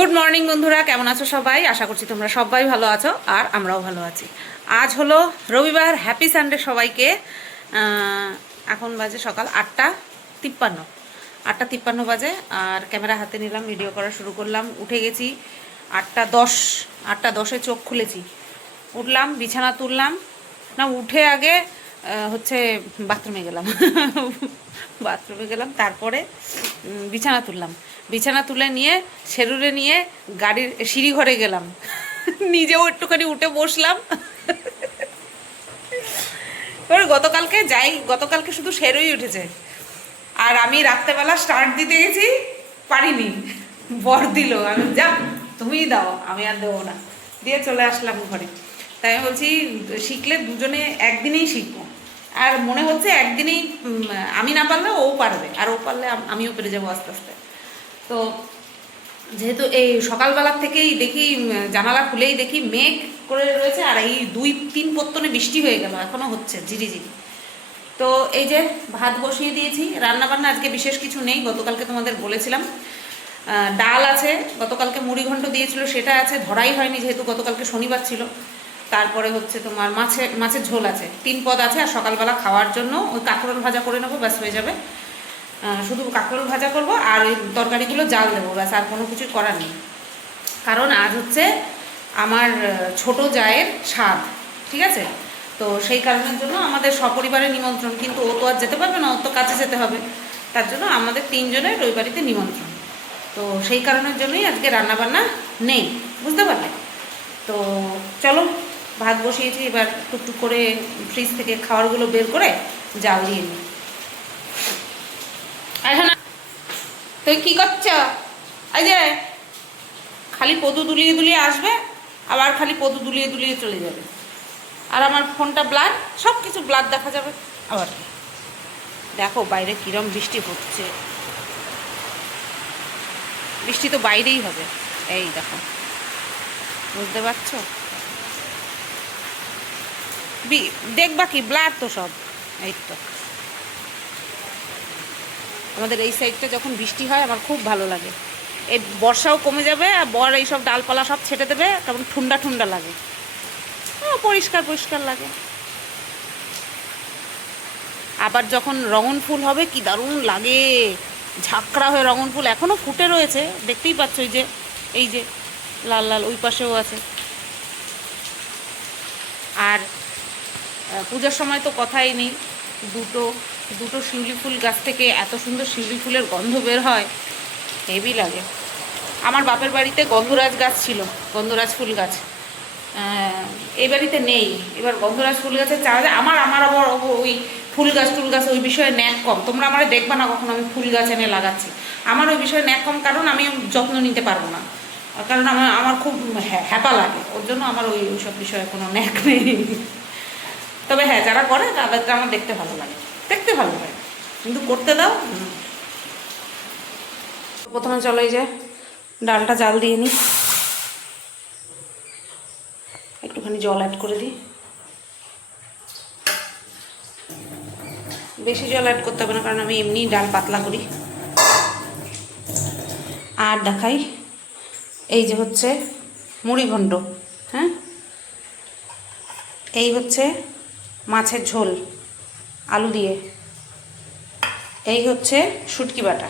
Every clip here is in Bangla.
গুড মর্নিং বন্ধুরা, কেমন আছো সবাই? আশা করছি তোমরা সবাই ভালো আছো আর আমরাও ভালো আছি। আজ হলো রবিবার, হ্যাপি সানডে সবাইকে। এখন বাজে সকাল 8:53। 8:53 বাজে আর ক্যামেরা হাতে নিলাম, ভিডিও করা শুরু করলাম। উঠে গেছি 8:10। 8:10-এ চোখ খুলেছি, উঠলাম, বিছানা তুললাম। না, উঠে আগে হচ্ছে বাথরুমে গেলাম। বাথরুমে গেলাম, তারপরে বিছানা তুললাম। বিছানা তুলে নিয়ে শেরুরে নিয়ে গাড়ির সিঁড়ি ঘরে গেলাম। নিজেও একটুখানি উঠে বসলাম। এবার গতকালকে শুধু শেরুই উঠেছে, আর আমি রাত্রেবেলা স্টার্ট দিতে গেছি, পারিনি। বর দিল, আমি যা তুমিই দাও, আমি আর দেবো না, দিয়ে চলে আসলাম ঘরে। তাই আমি বলছি শিখলে দুজনে একদিনেই শিখবো। আর মনে হচ্ছে একদিনেই আমি না পারলে ও পারবে, আর ও পারলে আমিও পেরে যাবো আস্তে আস্তে। তো যেহেতু এই সকালবেলার থেকেই দেখি, জানালা খুলেই দেখি মেঘ করে রয়েছে, আর এই 2-3 পত্তনে বৃষ্টি হয়ে গেল, এখনও হচ্ছে ঝিরিঝিরি। তো এই যে ভাত বসিয়ে দিয়েছি। রান্নাবান্না আজকে বিশেষ কিছু নেই, গতকালকে তোমাদের বলেছিলাম। ডাল আছে, গতকালকে মুড়ি ঘন্ট দিয়েছিল সেটা আছে, ধরাই হয়নি যেহেতু গতকালকে শনিবার ছিল। তারপরে হচ্ছে তোমার মাছের ঝোল আছে, 3 পদ আছে। আর সকালবেলা খাওয়ার জন্য ওই কাঁকরোল ভাজা করে নেবো, ব্যাস হয়ে যাবে। শুধু কাঁকরোল ভাজা করব আর ওই তরকারিগুলো জাল দেবো, ব্যাস, আর কোনো কিছুই করার নেই। কারণ আজ হচ্ছে আমার ছোট জায়ের স্বাদ, ঠিক আছে? তো সেই কারণের জন্য আমাদের সপরিবারের নিমন্ত্রণ, কিন্তু ও তো আর যেতে পারবে না, ওর তো কাজে যেতে হবে। তার জন্য আমাদের 3 জনের ওই বাড়িতে নিমন্ত্রণ। তো সেই কারণের জন্যই আজকে রান্নাবান্না নেই, বুঝতে পারলে? তো চলো, ভাত বসিয়েছি, এবার টুকটুক করে ফ্রিজ থেকে খাবারগুলো বের করে জাল দিয়ে নিই। এখানে তুই কী করছ? এই যে খালি পদু দুলিয়ে দুলিয়ে আসবে, আবার খালি পদু দুলিয়ে দুলিয়ে চলে যাবে। আর আমার ফোনটা ব্লার, সব কিছু ব্লার দেখা যাবে। আবার দেখো বাইরে কিরম বৃষ্টি হচ্ছে। বৃষ্টি তো বাইরেই হবে, এই দেখো, বুঝতে পারছো? দেখবা কি ব্লার তো সব। এই তো আমাদের এই সাইডটা যখন বৃষ্টি হয় আমার খুব ভালো লাগে। এই বর্ষাও কমে যাবে আর বর এইসব ডালপালা সব ছেটে দেবে, কেমন ঠান্ডা ঠান্ডা লাগে, পরিষ্কার পরিষ্কার লাগে। আবার যখন রঙন ফুল হবে কি দারুণ লাগে, ঝাঁকড়া হয়ে রঙন ফুল এখনও ফুটে রয়েছে, দেখতেই পাচ্ছ। এই যে লাল লাল ওই পাশেও আছে। আর পূজার সময় তো কথাই নেই, দুটো দুটো শিউলি ফুল গাছ থেকে এত সুন্দর শিউলি ফুলের গন্ধ বের হয়, হেভি লাগে। আমার বাপের বাড়িতে গন্ধরাজ গাছ ছিল, গন্ধরাজ ফুল গাছ। এই বাড়িতে নেই। এবার গন্ধরাজ ফুল গাছের চারা আমার আবার ওই ফুল গাছ ওই বিষয়ে ন্যাক কম। তোমরা আমার দেখবা না কখনো আমি ফুল গাছ এনে লাগাচ্ছি। আমার ওই বিষয়ে ন্যাক কম, কারণ আমি যত্ন নিতে পারবো না, কারণ আমার খুব হ্যাপা লাগে, ওর জন্য আমার ওইসব বিষয়ে কোনো ন্যাক নেই। তবে হ্যাঁ, যারা করে তাদেরকে আমার দেখতে ভালো লাগে, কিন্তু করতে দাও। প্রথমে চলো এই যে ডালটা জাল দিয়ে নিই, একটুখানি জল অ্যাড করে দিই। বেশি জল অ্যাড করতে হবে না, কারণ আমি এমনি ডাল পাতলা করি। আর দেখাই, এই যে হচ্ছে মুড়ি ঘন্ট, হ্যাঁ, এই হচ্ছে মাছের ঝোল আলু দিয়ে, এই হচ্ছে শুটকি বাটা।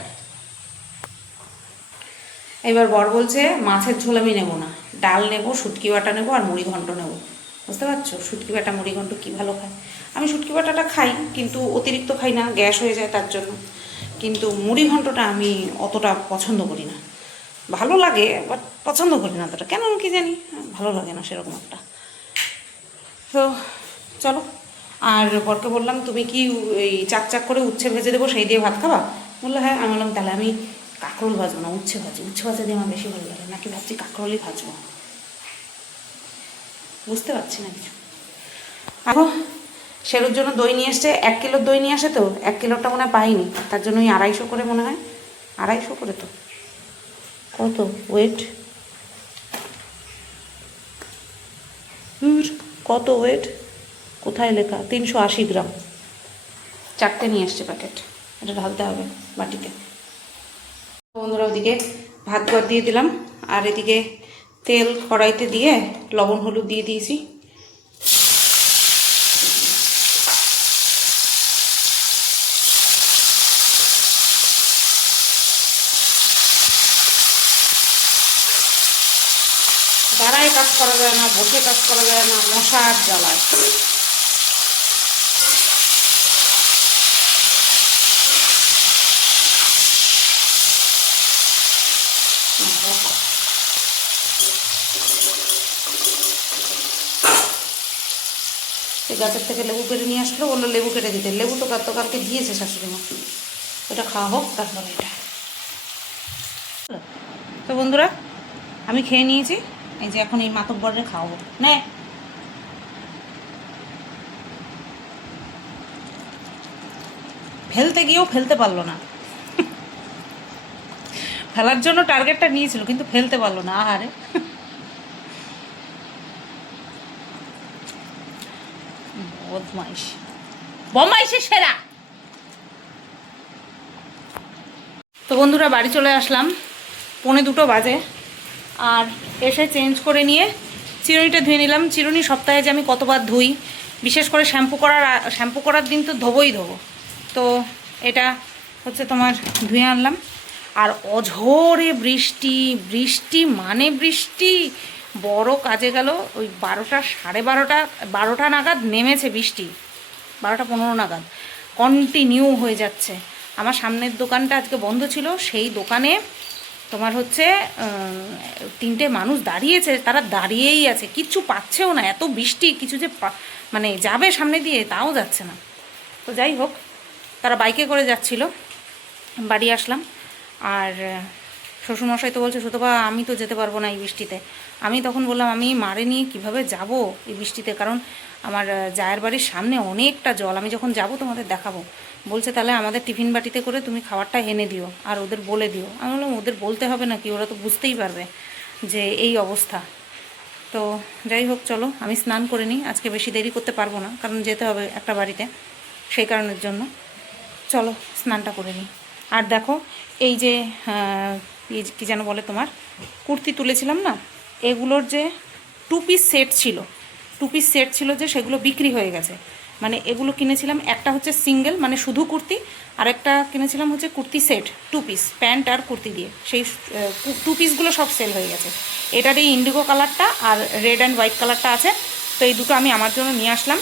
এবার বর বলছে মাছের ঝোল আমি নেবো না, ডাল নেব, শুটকি বাটা নেবো, আর মুড়ি ঘন্ট নেবো। বুঝতে পারছো? শুটকি বাটা মুড়ি ঘন্ট কী ভালো খায়। আমি শুটকি বাটাটা খাই, কিন্তু অতিরিক্ত খাই না, গ্যাস হয়ে যায় তার জন্য। কিন্তু মুড়ি ঘন্টটা আমি অতটা পছন্দ করি না, ভালো লাগে বাট পছন্দ করি না অতটা, কেন কি জানি, ভালো লাগে না সেরকম একটা। তো চলো, আর বরকে বললাম তুমি কি এই চাক করে উচ্ছে ভেজে দেবো, সেই দিয়ে ভাত খাবা? বললো হ্যাঁ। আমি বললাম তাহলে আমি কাঁকরোল ভাজবো না, উচ্ছে ভাজা দিয়ে আমার বেশি ভালো লাগে, নাকি ভাবছি কাঁকরোলই ভাজবো, বুঝতে পারছি না কিছু। এখন সেরোর জন্য দই নিয়ে এসছে, 1 কিলোর দই নিয়ে আসে, তো 1 কিলোটা মনে হয় পাইনি, তার জন্য ওই 250 করে মনে হয়, 250 করে। তো কত ওয়েট, কত ওয়েট কোথায় লেখা? 380 গ্রাম। 4টে নিয়ে এসছে প্যাকেট, এটা ঢালতে হবে বাটিতে। বন্ধুরা ওদিকে ভাত দিয়ে দিলাম, আর এদিকে তেল কড়াইতে দিয়ে লবণ হলুদ দিয়ে দিয়েছি। দাঁড়ায় কাজ করা যায় না, বসে কাজ করা যায় না, মশার জ্বালায়। গাছের থেকে লেবু কেটে নিয়ে আসলো, বললো লেবু কেটে দিতে। লেবু তো গতকালকে দিয়েছে শাশুড়ি মা, ওটা খাওয়া হোক তারপরে এটা। তো বন্ধুরা আমি খেয়ে নিয়েছি, এই যে এখন এই মাতব্বরে খাওয়াবো। নে ফেলতে গিয়েও ফেলতে পারলো না, ফেলার জন্য টার্গেটটা নিয়েছিল কিন্তু ফেলতে পারলো না। আহারে বদমাইশ, বদমাইশের সেরা। তো বন্ধুরা বাড়ি চলে আসলাম, 1:45 বাজে। আর এসে চেঞ্জ করে নিয়ে চিরুনিটা ধুয়ে নিলাম। চিরুনি সপ্তাহে যে আমি কতবার ধুই, বিশেষ করে শ্যাম্পু করার দিন তো ধোবই ধোবো। তো এটা হচ্ছে তোমার ধুয়ে আনলাম। আর অঝোরে বৃষ্টি, বৃষ্টি মানে বৃষ্টি, বড় কাজে গেল। ওই 12টা, 12:30 নাগাদ নেমেছে বৃষ্টি, 12:15 নাগাদ কন্টিনিউ হয়ে যাচ্ছে। আমার সামনের দোকানটা আজকে বন্ধ ছিল, সেই দোকানে তোমার হচ্ছে 3টে মানুষ দাঁড়িয়েছে, তারা দাঁড়িয়েই আছে, কিচ্ছু পাচ্ছেও না, এত বৃষ্টি। কিছু যে মানে যাবে সামনে দিয়ে তাও যাচ্ছে না। তো যাই হোক, তারা বাইকে করে যাচ্ছিল, বাড়ি আসলাম। আর শ্বশুরমশাই তো বলছে সুতপা আমি তো যেতে পারবো না এই বৃষ্টিতে। আমি তখন বললাম আমি মারে নিয়ে কীভাবে যাব এই বৃষ্টিতে, কারণ আমার জায়ের বাড়ির সামনে অনেকটা জল, আমি যখন যাব তোমাদের দেখাবো। বলছে তাহলে আমাদের টিফিন বাটিতে করে তুমি খাবারটা এনে দিও আর ওদের বলে দিও। আমি বললাম ওদের বলতে হবে নাকি, ওরা তো বুঝতেই পারবে যে এই অবস্থা। তো যাই হোক চলো, আমি স্নান করে নিই, আজকে বেশি দেরি করতে পারবো না, কারণ যেতে হবে একটা বাড়িতে, সেই কারণের জন্য। চলো স্নানটা করে নিই। আর দেখো এই যে কী যেন বলে তোমার, কুর্তি তুলেছিলাম না, এগুলোর যে 2 পিস সেট ছিল, 2 পিস সেট ছিল যে সেগুলো বিক্রি হয়ে গেছে। মানে এগুলো কিনেছিলাম, একটা হচ্ছে সিঙ্গেল মানে শুধু কুর্তি, আর একটা কিনেছিলাম হচ্ছে কুর্তি সেট 2 পিস, প্যান্ট আর কুর্তি দিয়ে। সেই 2 পিসগুলো সব সেল হয়ে গেছে। এটার এই ইন্ডিগো কালারটা আর রেড অ্যান্ড হোয়াইট কালারটা আছে। তো এই দুটো আমি আমার জন্য নিয়ে আসলাম,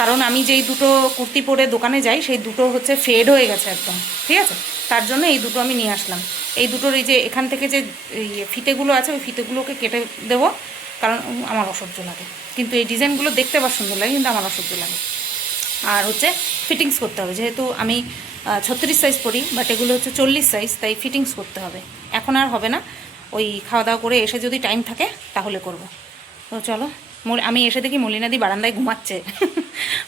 কারণ আমি যেই দুটো কুর্তি পরে দোকানে যাই সেই দুটো হচ্ছে ফেড হয়ে গেছে একদম, ঠিক আছে। তার জন্য এই দুটো আমি নিয়ে আসলাম। এই দুটোর এই যে এখান থেকে যে ফিতেগুলো আছে ওই ফিতেগুলোকে কেটে দেবো, কারণ আমার অসহ্য লাগে। কিন্তু এই ডিজাইনগুলো দেখতে আবার সুন্দর লাগে, কিন্তু আমার অসহ্য লাগে। আর হচ্ছে ফিটিংস করতে হবে, যেহেতু আমি 36 সাইজ পরি, বাট এগুলো হচ্ছে 40 সাইজ, তাই ফিটিংস করতে হবে। এখন আর হবে না, ওই খাওয়া দাওয়া করে এসে যদি টাইম থাকে তাহলে করব। তো চলো, আমি এসে দেখি মলিনাদি বারান্দায় ঘুমাচ্ছে।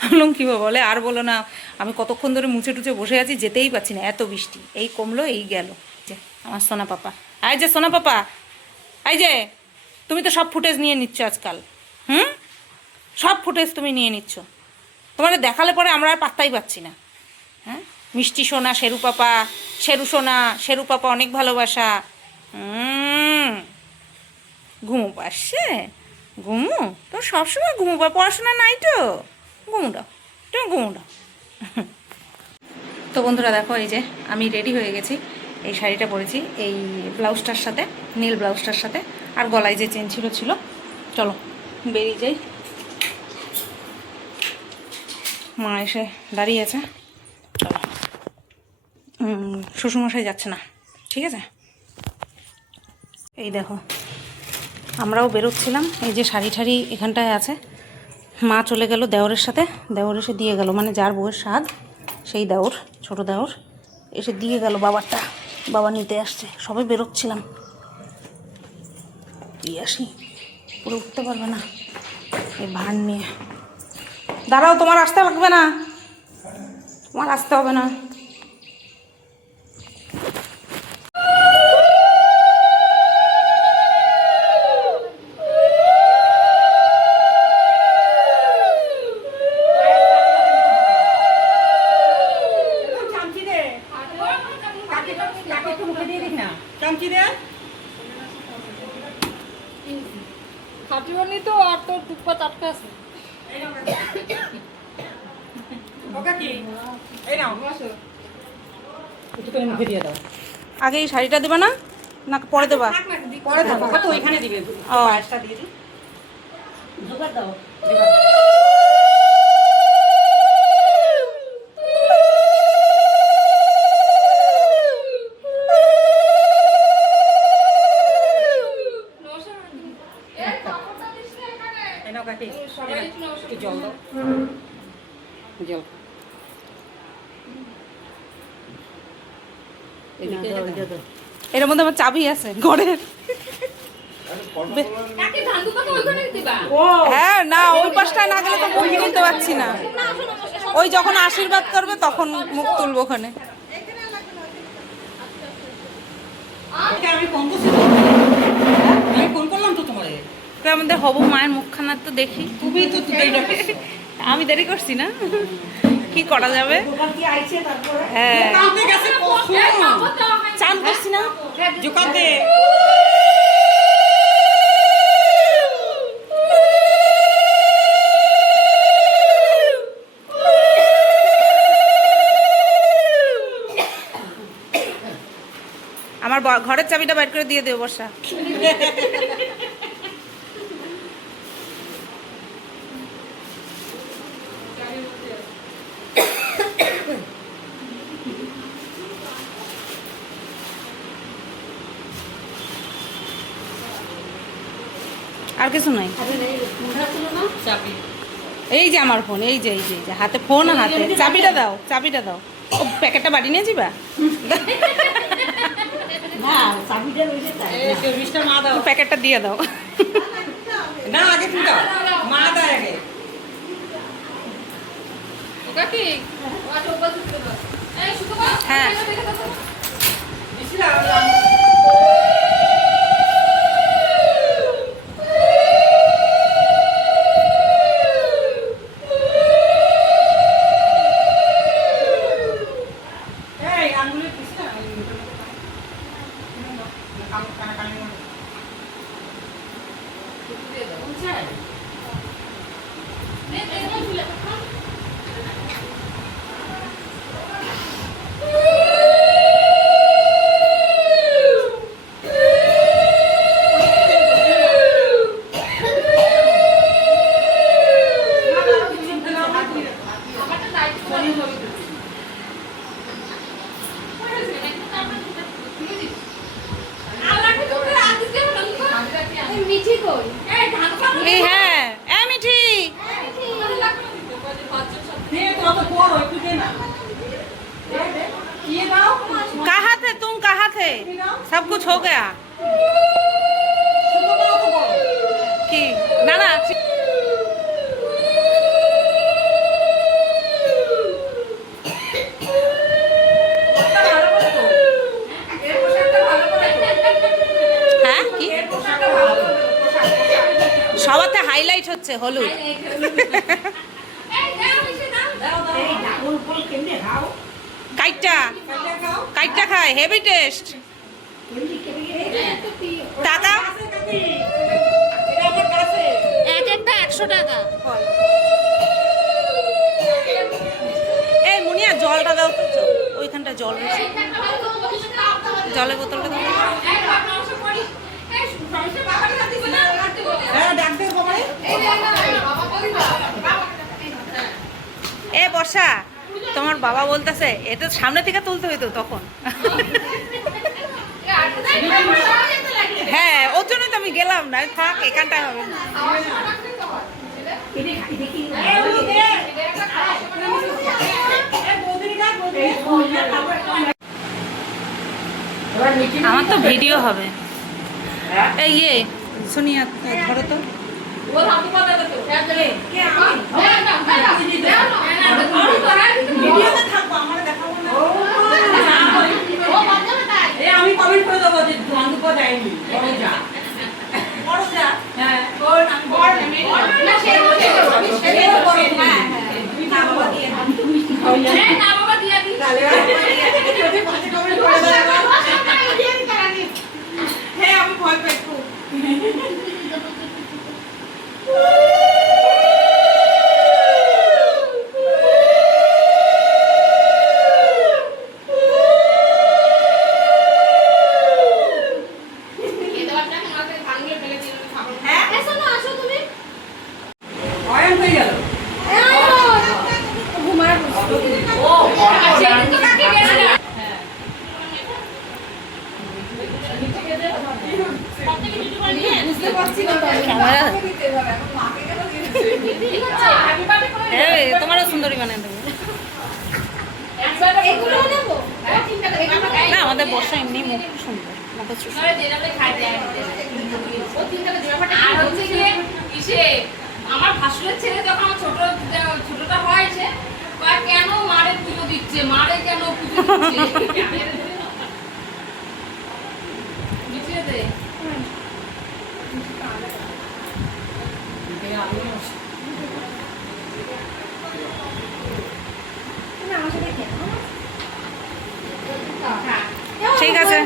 বললাম কী বলে, আর বলো না, আমি কতক্ষণ ধরে মুছে টুছে বসে আছি, যেতেই পারছি না, এত বৃষ্টি। এই কমলো, এই গেল। যে আমার সোনা পাপা, আই যে সোনা পাপা, আই যে তুমি তো সব ফুটেজ নিয়ে নিচ্ছ আজকাল, সব ফুটেজ তুমি নিয়ে নিচ্ছ। তোমার দেখালে পরে আমরা আর পাত্তাই পাচ্ছি না। হ্যাঁ, মিষ্টি সোনা, শেরু পাপা, শেরু সোনা, শেরু পাপা অনেক ভালোবাসা। ঘুমো পাচ্ছে, ঘুমো তো সবসময় ঘুমো পা, পড়াশোনা নাই তো, ঘুমো দাও, তুমি ঘুমো দাও। তো বন্ধুরা দেখো, এই যে আমি রেডি হয়ে গেছি, এই শাড়িটা পরেছি এই ব্লাউজটার সাথে, নীল ব্লাউজটার সাথে, আর গলায় যে চেন ছিল। চলো বেরিয়ে যাই। মা এসে দাঁড়িয়ে আছে, চলো। শ্বশুরমশাই যাচ্ছে না, ঠিক আছে। এই দেখো আমরাও বেরোচ্ছিলাম, এই যে শাড়ি ঠাড়ি এখানটায় আছে। মা চলে গেল দেওরের সাথে, দেওর এসে দিয়ে গেল, মানে যার বউয়ের স্বাদ সেই দেওর, ছোটো দেওর এসে দিয়ে গেল বাবারটা, বাবা নিতে আসছে। সবাই বেরোচ্ছিলাম, দিয়ে আসি, পুরো উঠতে পারবে না এই ভাঁড় নিয়ে। দাঁড়াও, তোমার আসতে লাগবে না, তোমার আসতে হবে না। টুকপা টাটকা আছে। আগে এই শাড়িটা দেবা না, না পরে দেবা? পরে দেবো, তো ওইখানে দিবে। ও পায়েসটা দিয়ে দিই। জোগাড় দাও। জল দাও, জল। এর মধ্যে আমার চাবি আছে ঘরের। হ্যাঁ না, ওই পাশটা না গেলে তো মুখ তুলতে পারছি না। ওই যখন আশীর্বাদ করবে তখন মুখ তুলবো ওখানে। আমি ফোন করলাম তো তোমার। আমাদের হবু মায়ের মুখখানা তো দেখি। তুমি তো আমি দেরি করছি না, কি করা যাবে? হ্যাঁ চান করছি না জোকাতে। আমার ঘরের চাবিটা বাইর করে দিয়ে দেবো বর্ষা। আর কিছু নাই, এই যে আমার ফোন, এই যে হাতে ফোন, হাতে চাবিটা দাও, চাবিটা দাও। ও প্যাকেটটা বাড়ি নিয়ে যাবা? প্যাকেটটা দিয়ে দাও। না আগে তুমি দাও, মা দাও আগে। হ্যাঁ कहाँ थे तुम, कहाँ थे? सब कुछ हो गया कि ना ना? হ্যাঁ কি সবাতে হাইলাইট হচ্ছে হলুদ। কাইটটা কাইটটা খায়, হেভি টেস্ট। টাকা এক একটা 100 টাকা। এই মুনিয়া জলটা দাও তো, ওইখানটা জল রয়েছে, জলের বোতলটা দাও। এ বর্ষা, তোমার বাবা বলতেছে এটা সামনে থেকে তুলতে হইতো তখন। হ্যাঁ ওর জন্যই তো আমি গেলাম না, থাক এখানটায় হবে। আমার তো ভিডিও হবে। এই ইয়ে শুনিয়া ধরো তো। আমি কমেন্ট করে দেবো যে ধান্দুপা দেয়নি, বড় যা বড় যা। হ্যাঁ আমি ভয় পেয়ে বানিয়ে দেবো। এগুলো নেবো না আমাদের বর্ষা এমনি মুখ সুন্দর, মুখ সুন্দর। আর হচ্ছে গিয়ে ইসে আমার ভাসুরের ছেলে যখন আমার ছোটটা হয়েছে কেন মারে পুজো দিচ্ছে, মারে কেন পুজো দিচ্ছে বুঝিয়ে দে। ঠিক আছে,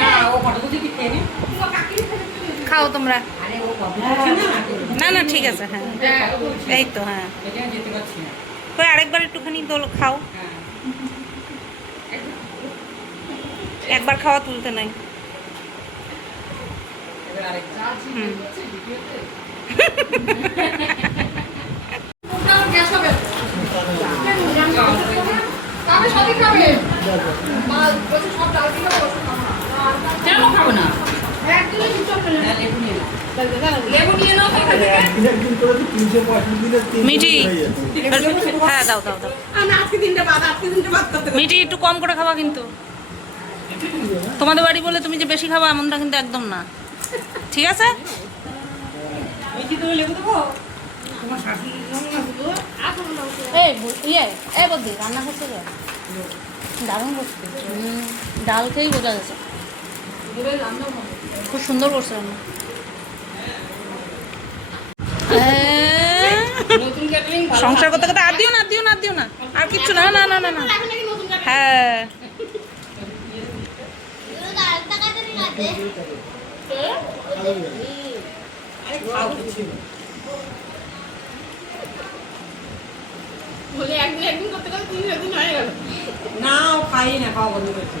না ও কত বুঝি কি খেয়ে নে। খাও তোমরা। আরে ও কত বুঝি না। না না ঠিক আছে, হ্যাঁ এই তো, হ্যাঁ এটা যেতে পারছি না। কই আরেকবার একটুখানি দোল খাও, হ্যাঁ একবার খাওয়া তুলতে নাই। এবার আরেক হুম। কেন খাবো না? হ্যাঁ, লেবু নিয়ে নাও। লেবু নিয়ে নাও কোথা থেকে? মিঠি, হ্যাঁ দাও দাও দাও। মিঠি একটু কম করে খাওয়া কিন্তু। তোমাদের বাড়ি বলে তুমি যে বেশি খাবা এমনটা কিন্তু একদম না, ঠিক আছে? মিষ্টি তুমি লেবু দেবো? তোমার শাশুড়ি কেমন আছে গো? এই এই বদ্দি রান্না করছে রে, দারুণ করছে। ডাল খেয়েই বোঝা যাচ্ছে, খুব সুন্দর করছে রান্না। নতুন ক্যাটারিং সংসার করতে করতে আর দিও না, দিও না, দিও না, আর কিচ্ছু না, না না না না। হ্যাঁ না ও খাই না, খাওয়া বন্ধ করেছে।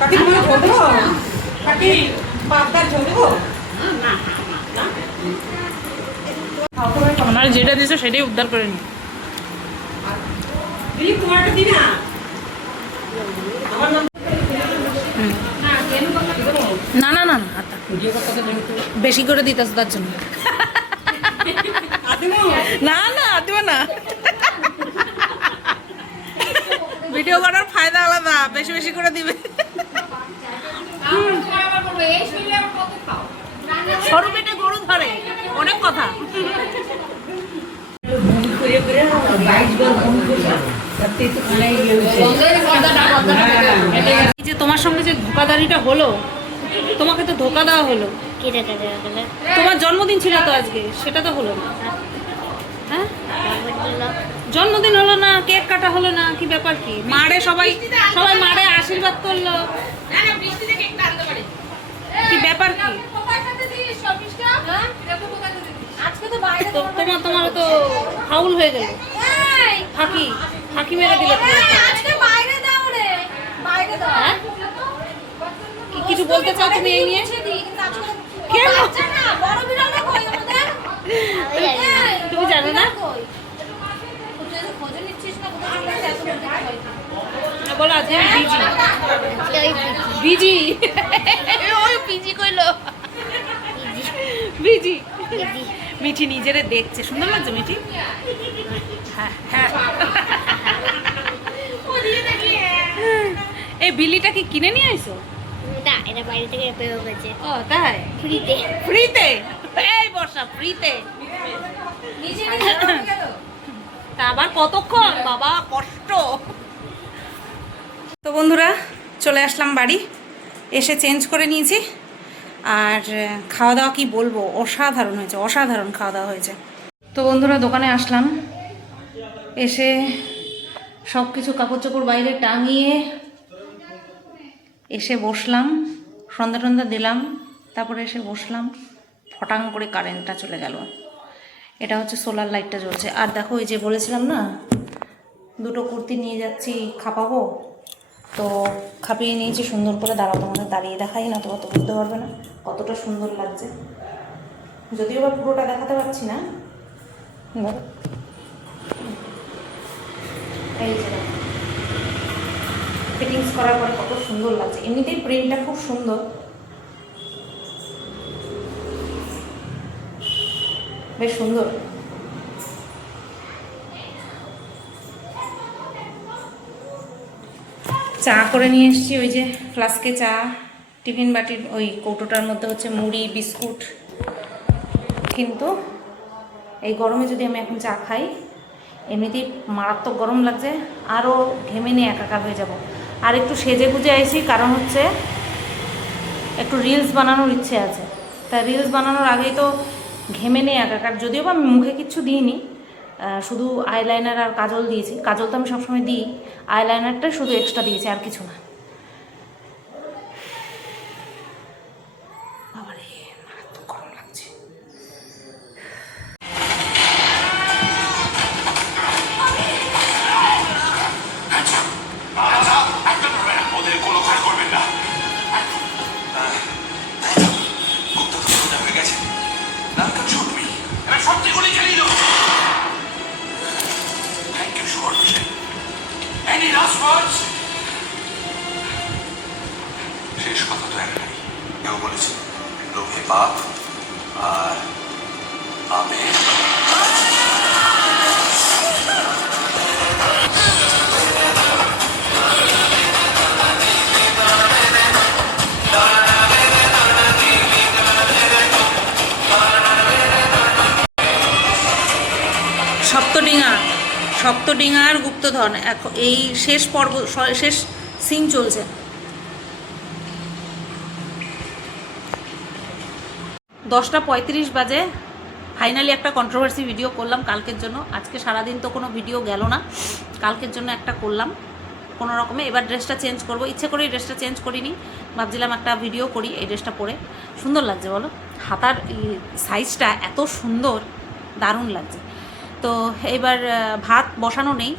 কাকি তোমার ঝোল দেবো? কাকি পাবদার ঝোল দেবো? আমার যেটা দিয়েছে সেটাই উদ্ধার করে নি। দিদি তোমার একটা দিই না। আমার নাম না না না না, আটা ভিডিও করতে যেহেতু বেশি করে দিতেছে তার জন্য। আদিমো না না দেবো না, ভিডিও করার ফায়দা আলাদা, বেশি বেশি করে দিবে। আবার বলবো এই শরীরে আবার কত খাও? সরু পেটে গরু ধরে, অনেক কথা। করে করে 22 বার ফোন করছে। সত্যি তো খালাই গেছে। এই যে তোমার সঙ্গে যে ধোকাদারিটা হলো, তোমাকে তো ধোকা দেওয়া হলো। কি টাকা দেওয়া গেলে তোমার জন্মদিন ছিল তো আজকে, সেটা তো হলো না। হ্যাঁ জন্মদিন হলো না, কেক কাটা হলো না, কি ব্যাপার কি? মারে সবাই সবাই মারে আশীর্বাদ করলো, কি ব্যাপার কি? তোমার তোমার তো ফাউল হয়ে গেল, ফাঁকি ফাঁকি মেরে দিলে তুমি। হ্যাঁ? কি কিছু বলতে চাও তুমি এই নিয়ে? কেন? তুমি জানো না? বলো আজকে আমি বিজি, বিজি ওই পিজি কইলো, বিজি। মিঠি নিজেরে দেখছে, সুন্দর লাগছে মিঠি। হ্যাঁ হ্যাঁ। এই বিলিটা কি কিনে নিয়ে আইছো? না এটা বাইরে থেকে পেয়ে গেছে ও তাই, ফ্রিতে ফ্রিতে? এই বর্ষা ফ্রিতে? তা আবার কতক্ষণ বাবা, কষ্ট। তো বন্ধুরা চলে আসলাম বাড়ি, এসে চেঞ্জ করে নিয়েছি। আর খাওয়া দাওয়া কি বলবো, অসাধারণ হয়েছে, অসাধারণ খাওয়া দাওয়া হয়েছে। তো বন্ধুরা দোকানে আসলাম, এসে সব কিছু কাপড় চোপড় বাইরে টাঙিয়ে এসে বসলাম, সন্ধ্যা টন্ধা দিলাম, তারপরে এসে বসলাম, ফটাং করে কারেন্টটা চলে গেল। এটা হচ্ছে সোলার লাইটটা জ্বলছে। আর দেখো এই যে বলেছিলাম না দুটো কুর্তি নিয়ে যাচ্ছি খাপাবো, তো খাপিয়ে নিয়েছি সুন্দর করে। দাঁড়াও, তোমাদের দাঁড়িয়ে দেখাই না তো অত বুঝতে পারবে না কতটা সুন্দর লাগছে। যদিও বা পুরোটা দেখাতে পারছি না। ধরো। এই যে ফিটিংস করার পরে কত সুন্দর লাগছে। এমনিতেই প্রিন্টটা খুব সুন্দর, বেশ সুন্দর। চা করে নিয়ে এসেছি, ওই যে ফ্লাস্কে চা, টিফিন বাটির ওই কৌটোটার মধ্যে হচ্ছে মুড়ি বিস্কুট। কিন্তু এই গরমে যদি আমি এখন চা খাই, এমনিতেই মারাত্মক গরম লাগছে, আরও ঘেমে নিয়ে একাকার হয়ে যাব। আর একটু সেজে গুজে আইছি, কারণ হচ্ছে একটু রিলস বানানোর ইচ্ছে আছে। তা রিলস বানানোর আগেই তো ঘেমে নিয়ে একাকার। যদিও বা আমি মুখে কিচ্ছু দিইনি, শুধু আইলাইনার আর কাজল দিয়েছি। কাজল তো আমি সবসময় দিই, আইলাইনারটা শুধু এক্সট্রা দিয়েছি, আর কিছু না। বাবারে মারাত্মক গরম লাগছে। ওদের কোনো কাজ করবেন না। গুপ্ত তথ্য হয়ে গেছে, নামটা ছুটবি এবার সত্যি গুলি চালিয়ে দেবো। Thank you super mission. Any last words? শেষ কথা তো একটাই, কেউ বলেছে লোভে পাপ আর পাপে সপ্তডিঙার গুপ্তধন। এখন এই শেষ পর্ব, শেষ সিন চলছে। 10:35 বাজে। ফাইনালি একটা কন্ট্রোভার্সি ভিডিও করলাম কালকের জন্য। আজকে সারাদিন তো কোনো ভিডিও গেল না, কালকের জন্য একটা করলাম কোনো রকমে। এবার ড্রেসটা চেঞ্জ করব, ইচ্ছে করেই ড্রেসটা চেঞ্জ করিনি, ভাবছিলাম একটা ভিডিও করি এই ড্রেসটা পরে। সুন্দর লাগছে বলো, হাতার সাইজটা এত সুন্দর, দারুণ লাগছে। তো এবার ভাত বসানো নেই,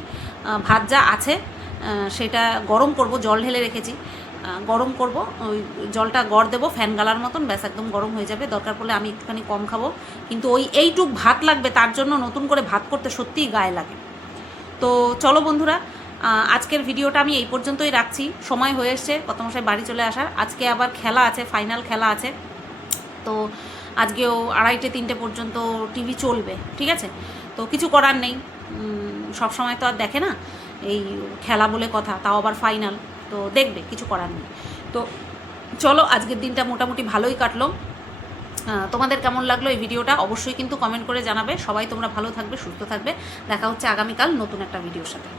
ভাত যা আছে সেটা গরম করব, জল ঢেলে রেখেছি, গরম করব। ওই জলটা গড় দেবো ফ্যান গালার মতন, ব্যাস একদম গরম হয়ে যাবে। দরকার পড়লে আমি একটুখানি কম খাবো, কিন্তু এইটুক ভাত লাগবে, তার জন্য নতুন করে ভাত করতে সত্যিই গায়ে লাগে। তো চলো বন্ধুরা, আজকের ভিডিওটা আমি এই পর্যন্তই রাখছি। সময় হয়ে এসছে কর্তামশাই বাড়ি চলে আসার। আজকে আবার খেলা আছে, ফাইনাল খেলা আছে। তো আজকেও 2:30-3টে পর্যন্ত টিভি চলবে, ঠিক আছে? তো কিছু করার নেই, সব সময় তো আর দেখে না এই খেলা বলে কথা, তাও আবার ফাইনাল, তো দেখবে, কিছু করার নেই। তো চলো, আজকের দিনটা মোটামুটি ভালোই কাটলো। তোমাদের কেমন লাগলো এই ভিডিওটা অবশ্যই কিন্তু কমেন্ট করে জানাবে। সবাই তোমরা ভালো থাকবে, সুস্থ থাকবে। দেখা হচ্ছে আগামীকাল নতুন একটা ভিডিওর সাথে।